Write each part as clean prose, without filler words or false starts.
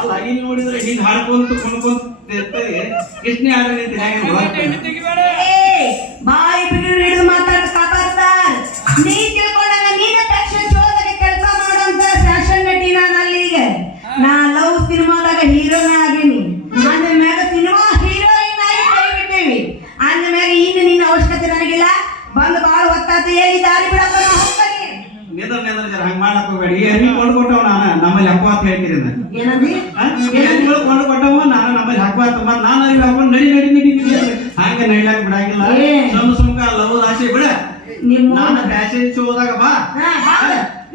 ಅಲ್ಲ ಇಲ್ಲಿ ನೋಡಿದ್ರೆ ಹಿಂಗ್ ಹಾಡ್ಕೊಂತ ಕೊಂಡ್ಕೊಂತಿರ್ತದೆ ಎಷ್ಟನೇ ಆದ್ರೆ ಬಾಯಿ ಹಿಡಿದು ಮಾತಾಡ ಕಾಪಾಡ್ತಾರ ನೀ ತಿಳ್ಕೊಂಡಂಗ ನೀನ ಫ್ಯಾಷನ್ ಶೋದಾಗ ಕೆಲಸ ಮಾಡೋಂತ ಫ್ಯಾಷನ್ ನಟಿ ನಾನು ಅಲ್ಲಿಗ ನಾ ಲವ್ ಸಿನಿಮಾದಾಗ ಹೀರೋನ ಆಗೇನಿ ಅಂದ ಮ್ಯಾಗ ಸಿನಿಮಾ ಹೀರೋಯಿನ್ ಆಗಿ ಕೈ ಬಿಟ್ಟೇವಿ ಅಂದ ಮ್ಯಾಗ ಇನ್ನು ನಿನ್ನ ಅವಶ್ಯಕತೆ ನನಗಿಲ್ಲ ಬಂದು ಬಾಳ ಹೊತ್ತಾತ ಎಲ್ಲಿ ದಾರಿ ಬಿಡಪ್ಪ ನಾ ಹೋಗ್ತಾನೆ ಹಂಗ ಮಾಡಕ್ ಹೋಗ್ಬೇಡಿ ಹಿಂಗ್ ಕೊಂಡ್ಕೊಟ್ಟವ ನಾನು ನಮ್ಮಲ್ಲಿ ಹಬ್ಬ ಅಂತ ಹೇಳ್ತೀರಿ ಕೊಂಡ್ಕೊಟ್ಟವ ನಾನು ನಮ್ಮಲ್ಲಿ ಹಬ್ಬ ಅಂತ ನಾನು ಅಲ್ಲಿ ಹಾಕೊಂಡು ನಡಿ ನಡಿ ನಡಿ ಹಂಗ ನಡಿಲಾಕ ಬಿಡಂಗಿಲ್ಲ ಸುಮ್ಕ ಲವ್ ಆಸೆ ಬಿಡ ನಾನು ಫ್ಯಾಷನ್ ಶೋದಾಗ ಬಾ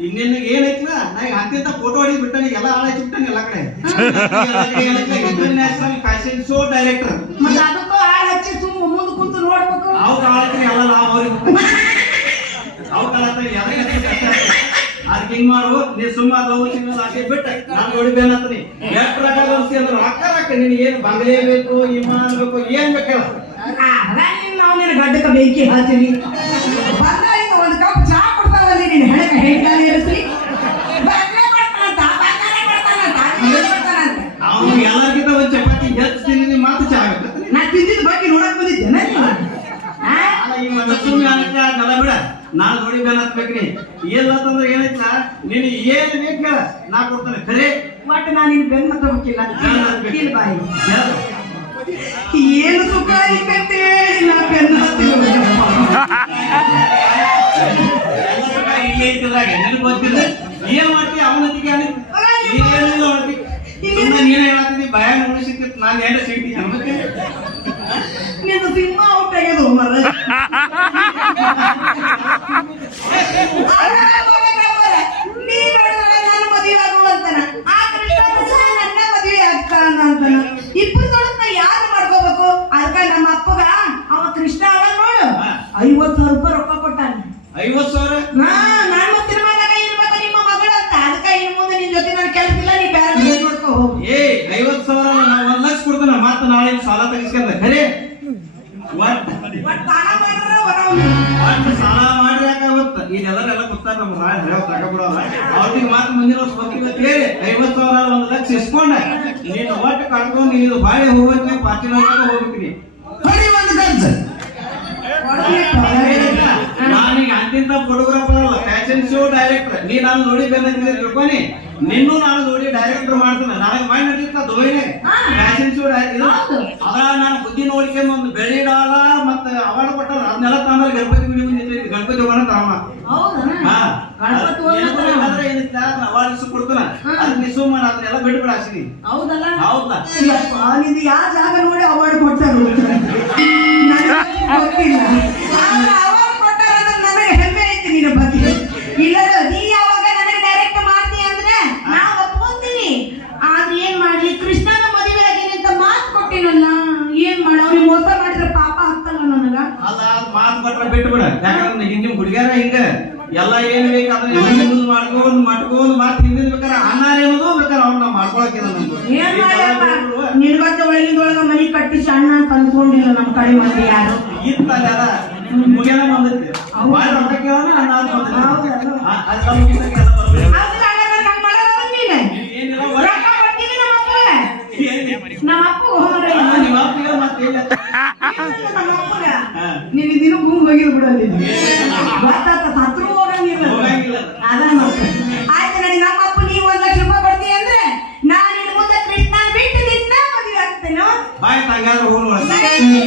ಇನ್ನೇನ ಏನೈತಿಲ್ಲ ನಾ ಅಂತಿಂತ ಫೋಟೋ ಹೊಡಿ ಬಿಟ್ಟಾನ ಎಲ್ಲ ಹಾಳಾಯ್ತು ಬಿಟ್ಟಾನ ಎಲ್ಲ ಕಡೆ ಇಂಟರ್ನ್ಯಾಷನಲ್ ಫ್ಯಾಷನ್ ಶೋ ಡೈರೆಕ್ಟರ್ ಮತ್ತೆ ಅದಕ್ಕೂ ಹಾಳು ಹಚ್ಚಿ ತುಂಬ ಮುಂದೆ ಕುಂತು ನೋಡ್ಬೇಕು ಅವ್ರು ಹಾಳೈತ್ರಿ ಎಲ್ಲ ಲಾಭ ಅವ್ರಿಗೆ ಅದಕ್ಕೆ ಹಿಂಗ್ ಮಾಡು ನೀ ಸುಮ್ಮ ಲವ್ ಸಿಂಗಲ್ ಹಾಕಿ ಬಿಟ್ಟ ನಾನು ಹೊಡಿಬೇನಂತೀನಿ ಎಷ್ಟು ರೊಕ್ಕ ಗಳಿಸ್ತಿ ಅಂದ್ರೆ ರೊಕ್ಕ ರೊಕ್ಕ ನಿನ್ ಏನ್ ಬಂಗಲೆ ಬೇಕು ವಿಮಾನ ಬೇಕು ಏನ್ ಬೇಕಲ್ಲ ನಾವು ನಿನ್ನ ಗಡ್ಡಕ್ಕೆ ಬೆಂಕಿ ಹಾಕ್ತೀವಿ ಬಂದಾಯ್ತು ಒಂದು ಕಪ್ ಚಾ ಕೊಡ್ತಾವಲ್ಲಿ ನೀನು ಹೆಣಕ ಹೇಳ್ತಾನೆ ಇರ್ತೀವಿ ಅವ್ನು ಎಲ್ಲರಿಗಿಂತ ಒಂದ್ ಚಪಾತಿ ಹೆಚ್ಚು ತಿಂದಿನಿ ಮಾತು ಚಾ ಆಗುತ್ತೆ ನಾ ತಿಂದಿದ್ ಬಗ್ಗೆ ನೋಡಕ್ ಬಂದಿದ್ದೇನೆ ನಲ್ಲ ಬಿಡ ನಾನು ನೋಡಿ ಬೇಕಿ ಏನ್ಲಂದ್ರೆ ಏನೈತ ನೀನ್ ಏನ್ ಬೇಕ ನಾ ಕೊಡ್ತಾನೆ ಖರೆ ಒಟ್ಟು ನಾನು ನಿನ್ ಬೆನ್ನ ತಗೋಕಿಲ್ಲ ಬಾಯಿ ಏನು ಸುಖ ಐತೆ ನಾ ಬೆನ್ನ ಇಲ್ಲೇ ಇದ್ದಿದ್ರಾಗ ನಿನಗೆ ಗೊತ್ತಿಲ್ಲ ಏನ್ ಮಾಡ್ತಿ ಅವನತಿಗೆ ನೀನ್ ಹೇಳತ್ತೀನಿ ಭಯ ಮುಗಿಸಿತ್ತು ನಾನು ಏನ ಸಿಗ್ತೀನಿ ಅನ್ಬೇಕು ನೀನು ಸಿನಿಮಾ ಔಟ್ ಆಗ್ಯದ ಮರ ನೀ ನೋಡಿದ್ರೆ ನಾನು ಮದುವೆ ಆಗುವಂತನ ಆ ಕೃಷ್ಣ ನನ್ನ ಮದುವೆ ಆಗ್ತಾನ ಅಂತಾನ ಇಬ್ಬರು ತೊಡಕ ಯಾರು ಮಾಡ್ಕೋಬೇಕು ಅದಕ್ಕ ನಮ್ಮ ಅಪ್ಪಗ ಅವ ಕೃಷ್ಣ ಅವ ನೋಡು 50,000 ರೂಪಾಯಿ ರೊಕ್ಕ ಕೊಟ್ಟಾನ 50,000 ನಾನು ಸಿನಿಮಾದಾಗ ಇರ್ಬೇಕ ನಿಮ್ಮ ಮಗಳು ಅಂತ ಅದಕ್ಕ ಇನ್ನು ಮುಂದೆ ನಿನ್ ಜೊತೆ ನಾನು ಕೆಲಸ ಇಲ್ಲ ನೀ ಬೇರೆ ನೋಡ್ಕೋ ಹೋಗು 50,000 ನಾ 1 ಲಕ್ಷ ಕೊಡ್ತಾನ ಮತ್ತೆ ನಾಳೆ ಸಾಲ ತೆಗಿಸ್ಕೊಂಡ ಖರೆ ಸಾಲ ಮಾಡ್ರಿ ಯಾಕಾಗತ್ತ ಇದೆಲ್ಲರೆಲ್ಲ ಗೊತ್ತಾರ ನಮ್ಮ ರಾಜ ಹೇಳೋ ತಗೊಬಿಡೋಲ್ಲ ಅವ್ರಿಗೆ ಮಾತು ಮುಂದಿನ ವರ್ಷ ಬರ್ತೀವಿ ಹೇಳಿ 50,000 1 ಲಕ್ಷ ಇಸ್ಕೊಂಡ ನೀನು ಒಟ್ಟು ಕಟ್ಕೊಂಡು ನೀನು ಬಾಳೆ ಹೋಗ್ಬೇಕು ಪಾಚಿನಾಗ ಹೋಗ್ಬೇಕ್ರಿ ನಾನೀಗ ಅಂತಿಂತ ಫೋಟೋಗ್ರಾಫರ್ ಅಲ್ಲ ಫ್ಯಾಷನ್ ಶೋ ಡೈರೆಕ್ಟರ್ ನೀ ನಾನು ನೋಡಿ ಬೇರೆ ತಿಳ್ಕೊನಿ ನಿನ್ನೂ ನಾನು ನೋಡಿ ಡೈರೆಕ್ಟರ್ ಮಾಡ್ತೇನೆ ನನಗೆ ಮೈ ನಡೀತಾ ದೋಯಿನೇ ಫ್ಯಾಷನ್ ಶೋ ಅದ್ರ ನಾನು ಬುದ್ಧಿ ನೋಡ್ಕೊಂಡು ಒಂದು ಬೆಳ್ಳಿ ಡಾಲ ಮತ್ತೆ ಅವಾರ್ಡ್ ಕೊಟ್ಟಾರ ಅದನ್ನೆಲ್ಲ ತಂದ್ರೆ ಗಣಪತಿ ಹೋಗೋಣ ತಮ್ಮ ಅವಾರ್ಡ್ ಕೊಡ್ತಾನ ಅದನ್ನ ನೀ ಸುಮ್ಮನೆ ಅದನ್ನೆಲ್ಲ ಬಿಟ್ಬಿಡ ಹಾಕ್ಸಿನಿ ಹೌದಾ ನಿಂದು ಯಾವ ಜಾಗ ನೋಡಿ ಅವಾರ್ಡ್ ಕೊಡ್ತಾರ ಅವಾರ್ಡ್ ಕೊಟ್ಟಾರ ನನಗೆ ಹೆಮ್ಮೆ ಐತಿ ನಿನ್ನ ಬಗ್ಗೆ ಇಲ್ಲ ನೀ ಯಾವಾಗ ನನಗೆ ಡೈರೆಕ್ಟ್ ಮಾಡ್ತೀನಿ ಅಂದ್ರೆ ನಾ ಒಪ್ಕೊಂತೀನಿ ಆದ್ರೆ ಏನ್ ಮಾಡ್ಲಿ ಕೃಷ್ಣನ ಮದುವೆ ಆಗೇನಿ ಅಂತ ಮಾತು ಕೊಟ್ಟಿನಲ್ಲ ಏನ್ ಮಾಡ ಅವ್ರಿಗೆ ಮೋಸ ಮಾಡಿದ್ರೆ ಪಾಪ ಆಗ್ತಲ್ಲ ನನಗ ಅಲ್ಲ ಮಾತು ಕೊಟ್ರೆ ಬಿಟ್ಟು ಬಿಡ ಯಾಕಂದ್ರೆ ಹಿಂದಿನ ಹುಡುಗ್ಯಾರ ಹಿಂಗ ಎಲ್ಲ ಏನ್ ಬೇಕು ಅದನ್ನ ಮಾಡ್ಕೊಂಡು ಮಾತು ಹಿಂದಿನ ಬೇಕಾರೆ ಅನ್ನ ಏನದು ಬೇಕಾರೆ ಅವ್ನ ನಾವು ಮಾಡ್ಕೊಳಕಿಲ್ಲ ಏನ್ ಮಾಡ್ಯಪ್ಪ ನಿನ್ಗತ್ತೆ ಒಳಗಿಂದೊಳಗ ಮನಿ ಕಟ್ಟಿಸಿ ಅಣ್ಣ ಅಂತ ಅನ್ಕೊಂಡಿಲ್ಲ ನಮ್ ಕಡೆ ಮಂದಿ ಯಾರು ಇತ್ತಲ್ಲ ಮುಗಿಯನ ಬಂದೈತಿ ಬಾಳ ರೊಕ್ಕ ಕೇಳೋಣ ಅಣ್ಣ ಅಂತ ನೀನ್ ದಿನ ಭೂಮಿ ಹೋಗಿರ್ ಬಿಡಲ್ಲಿ ಗೊತ್ತಾತ ಸತ್ರು ಹೋಗಂಗಿಲ್ಲ ಅದ ಮತ್ತೆ ಆಯ್ತು ನನಗೆ ನಮ್ಮ ಅಪ್ಪ ನೀವು 1 ಲಕ್ಷ ರೂಪಾಯಿ ಕೊಡ್ತೀವಿ ಅಂದ್ರೆ ನಾನು ನಿನ್ನ ಮುಂದೆ ಕೃಷ್ಣ ಬಿಟ್ಟು ನಿನ್ನ ಮದುವೆ ಆಗ್ತೇನೋ ಬಾಯ್ ತಂಗಾರ ಹೋಗೋಣ ಹರಿ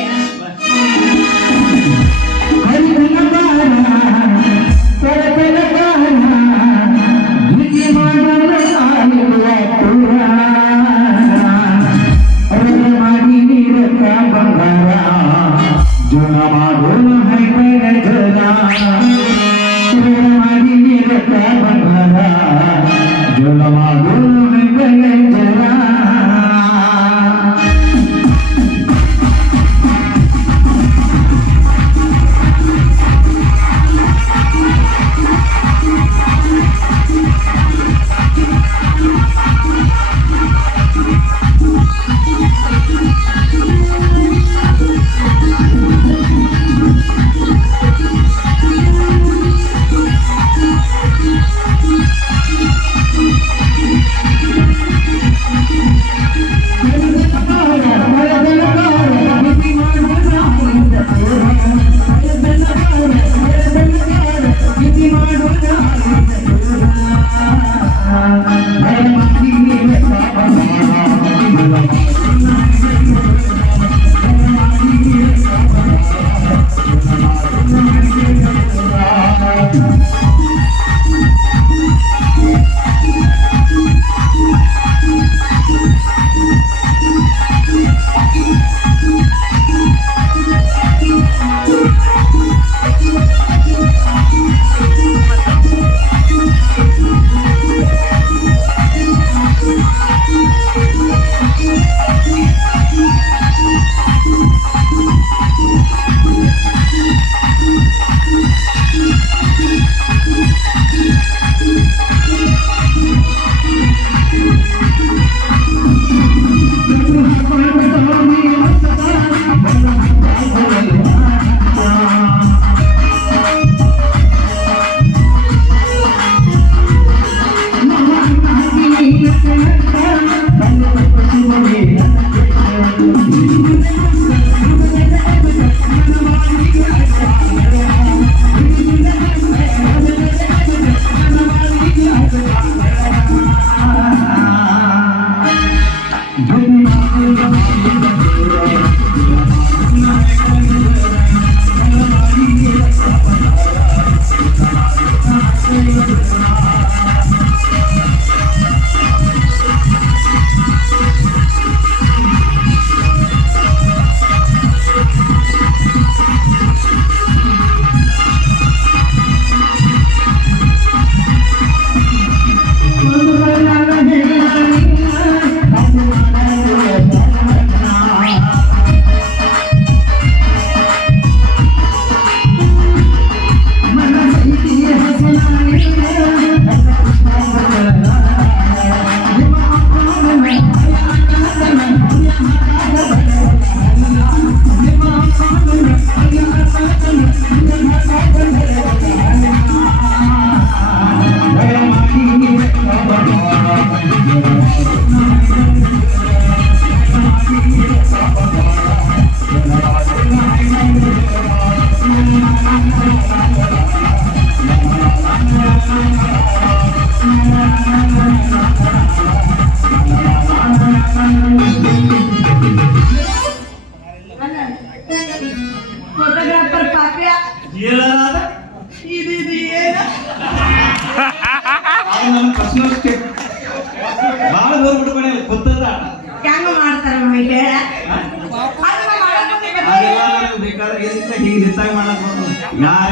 ಫೋಟೋಗ್ರಾಫರ್ ಪಾಪ್ಯ ಏನಾದ ಇದು ಏನ ಅದು ನಮ್ಮ ಪರ್ಸನಲ್ ಸ್ಟೇಟ್ ಭಾಳ ದೂರ ಬಿಟ್ಕೊಂಡೆ ಗೊತ್ತದ ಹೆಂಗ ಮಾಡ್ತಾರ ಮಮ್ಮಿ ಹೇಳ ಅದನ್ನ ಮಾಡೋದು ಅದೆಲ್ಲ ನನಗೆ ಬೇಕಾದ್ರೆ ಏನಿಲ್ಲ ಹೀಗೆ ನಿಂತಾಗ ಮಾಡಕ್ ಬರ್ತದೆ ಯಾರು